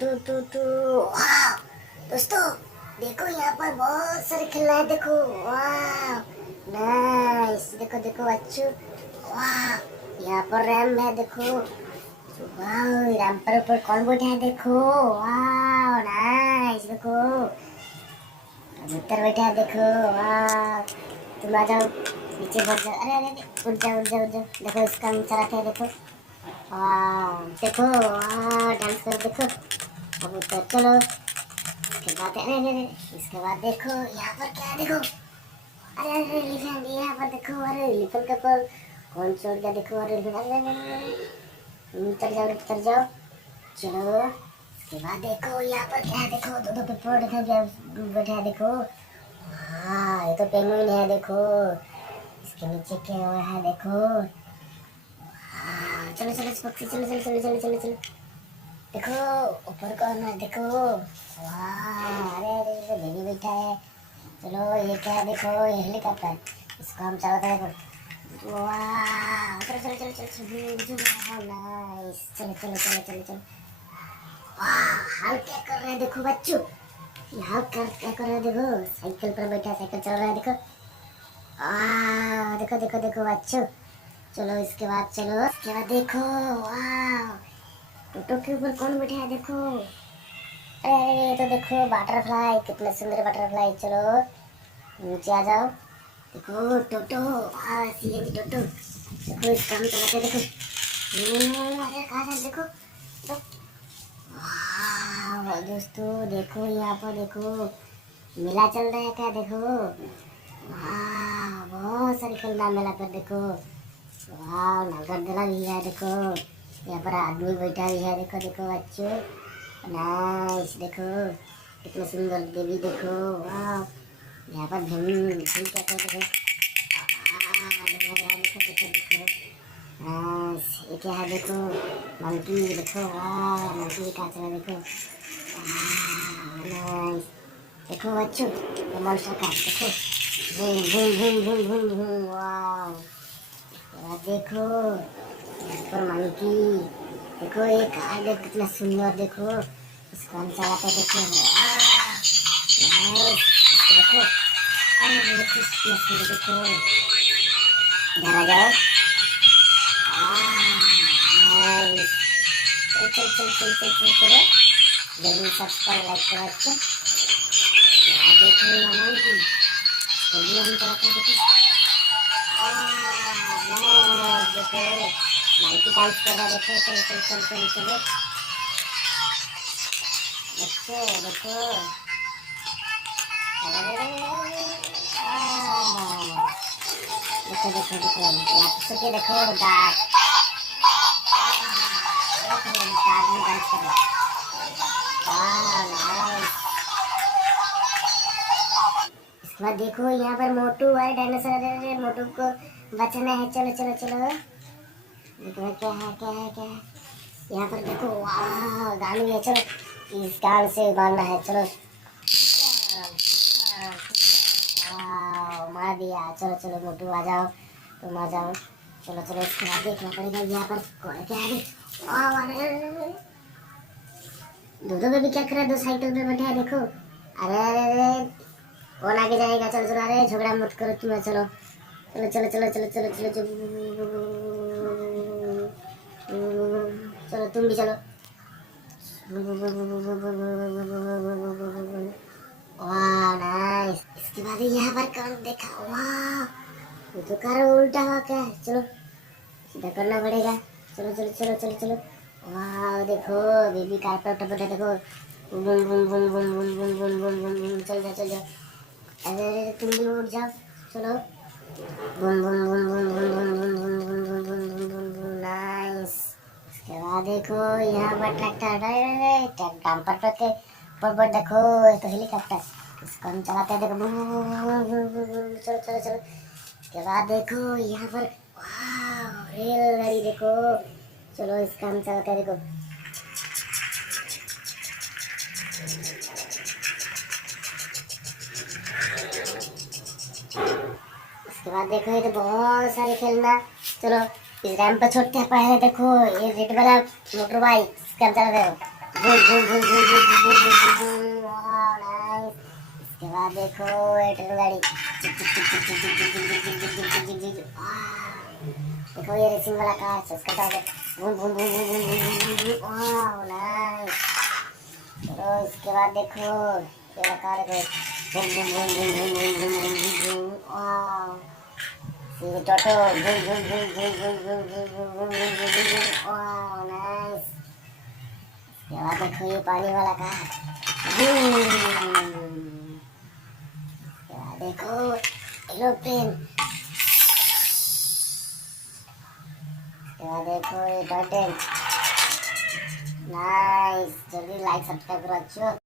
To वाह दोस्तों, देखो यहाँ पर बहुत सारे खिलौने हैं। देखो वाह नाइस, देखो देखो अच्छू वाह। यहाँ पर रैम है, देखो वाह। रैम पर ऊपर कौन बैठा है, देखो वाह नाइस। देखो कबूतर बैठा है, देखो वाह। तुम आ जाओ नीचे बढ़ जाओ। अरे अरे अरे, उठ जाओ उठ जाओ उठ जाओ। देखो इसका हम चलाते हैं, देखो वाह। देखो वाह डांस करो, देखो कबूतर। चलो इसके बाद अरे अरे अरे, इसके बाद देखो यहाँ पर क्या है, देखो अरे अरे एलिफेंट। यहाँ पर देखो, अरे एलिफेंट का पर कौन छोड़ गया, देखो अरे एलिफेंट। अरे अरे अरे, उतर जाओ उतर जाओ। चलो इसके बाद देखो यहाँ पर क्या है, देखो दो दो पेपर देखो क्या बैठा है, देखो हाँ ये तो पेंगुइन है। देखो इसके नीचे क्या हुआ है, देखो हाँ। चलो चलो पक्षी, चलो चलो चलो चलो चलो चलो। देखो ऊपर कौन है, देखो वाह। अरे अरे अरे बेबी बैठा है। चलो ये क्या है, देखो ये हेलीकॉप्टर, इसको हम चलाते हैं, देखो वाह। चलो चलो चलो चलो चलो नाइस। चलो चलो चलो चलो चलो वाह। हम क्या कर रहे हैं, देखो बच्चों यहाँ कर क्या कर रहे हैं, देखो साइकिल पर बैठा, साइकिल चल रहा है, देखो वाह। देखो देखो देखो बच्चों। चलो इसके बाद, चलो इसके बाद देखो वाह। टोटो के ऊपर कौन बैठा है, देखो अरे ये तो देखो बटरफ्लाई, कितना सुंदर बटरफ्लाई। चलो नीचे आ जाओ, देखो टोटो वाह सीएनजी टोटो। देखो इसका हम चलाते हैं, देखो अरे कहाँ है, देखो तो वाह दोस्तों। देखो यहाँ पर देखो मेला चल रहा है क्या, देखो वाह बहुत सारी खिलौना मेला पर, देखो वाह नागरदोला भी है, देखो यहाँ पर आदमी बैठा भी है, देखो देखो बच्चों नाइस। देखो कितना सुंदर देवी, देखो वाह। यहाँ पर भीम भीम क्या कर, देखो देखो देखो देखो नाइस। ये क्या है, देखो मंकी, देखो वाह मंकी का चला, देखो वाह नाइस। देखो बच्चों ये मॉन्स्टर का, देखो भूम भूम भूम भूम भूम भूम वाह। देखो यहाँ पर मंकी, देखो ये कार, देखो कितना सुंदर, देखो इसको हम चलाते, देखो नाइस। देखो अरे देखो कितना सुंदर, देखो इधर आ जाओ नाइस। चल चल चल चल चल चल चलो जल्दी सब्सक्राइब लाइक करो बच्चों। देखो यहाँ मंकी जल्दी हम चलाते हैं, देखो देखो मंकी डांस कर रहा है, देखो चलो चलो चलो चलो चलो देखो देखो देखो देखो देखो यहाँ पे देखो डाक में डांस कर रहा है। इसके बाद देखो यहाँ पर मोटू है, डायनासोर है, मोटू को बचाना है। चलो चलो चलो देखो क्या है क्या है क्या है यहाँ पर, देखो वाह गाड़ी है। चलो इस गाल से मारना है, चलो वाह मार दिया। चलो चलो मोटू आ जाओ, तुम आ जाओ। चलो चलो इसके बाद देखना पड़ेगा यहाँ पर कौन क्या है। दो दो बेबी क्या कर रहा है, दो साइकिल पे बैठा है, देखो अरे अरे अरे कौन आगे जाएगा। चलो चलो अरे झगड़ा मत करो तुम, चलो चलो चलो चलो चलो चलो चलो चलो तुम भी चलो। वाह नाइस। इसके बाद यहाँ पर कौन देखा, वाह ये तो कार उल्टा हुआ क्या है, चलो सीधा करना पड़ेगा। चलो चलो चलो चलो चलो वाह। देखो बेबी कार पर टपटा, देखो boom boom boom boom boom boom boom boom boom, चल जाओ चल जाओ। अरे अरे तुम भी उठ जाओ, चलो boom boom boom boom boom boom boom boom boom boom boom boom boom boom nice. इसके बाद देखो यहाँ पर ट्रैक्टर डंपर पर देखो ये तो हेलीकॉप्टर, इसको हम चलाते हैं, देखो boom boom boom boom boom boom. चलो चलो चलो इसके बाद देखो यहाँ पर वाह रेलगाड़ी, देखो चलो इसका हम चलाते हैं, देखो उसके बाद देखो ये तो बहुत सारे खेलना। चलो इस रैम पर छोड़ते हैं पहले, देखो ये रेड वाला मोटर बाइक, इसका हम चलाते हैं, वाह नाइस। इसके बाद देखो ये ट्रेन गाड़ी देखो ये रेसिंग वाला कार उसका tyre boom boom boom boom boom boom वाह नाइस। चलो इसके बाद देखो ये वाला कार देखो boom boom boom boom boom boom boom boom boom वाह। ये टोटो boom boom boom boom boom boom boom boom boom boom वाह नाइस। इसके बाद देखो ये पानी वाला कार देखो एरोप्लेन। देखो ये टॉय ट्रेन नाइस। जल्दी लाइक सब्सक्राइब करो अच्छो।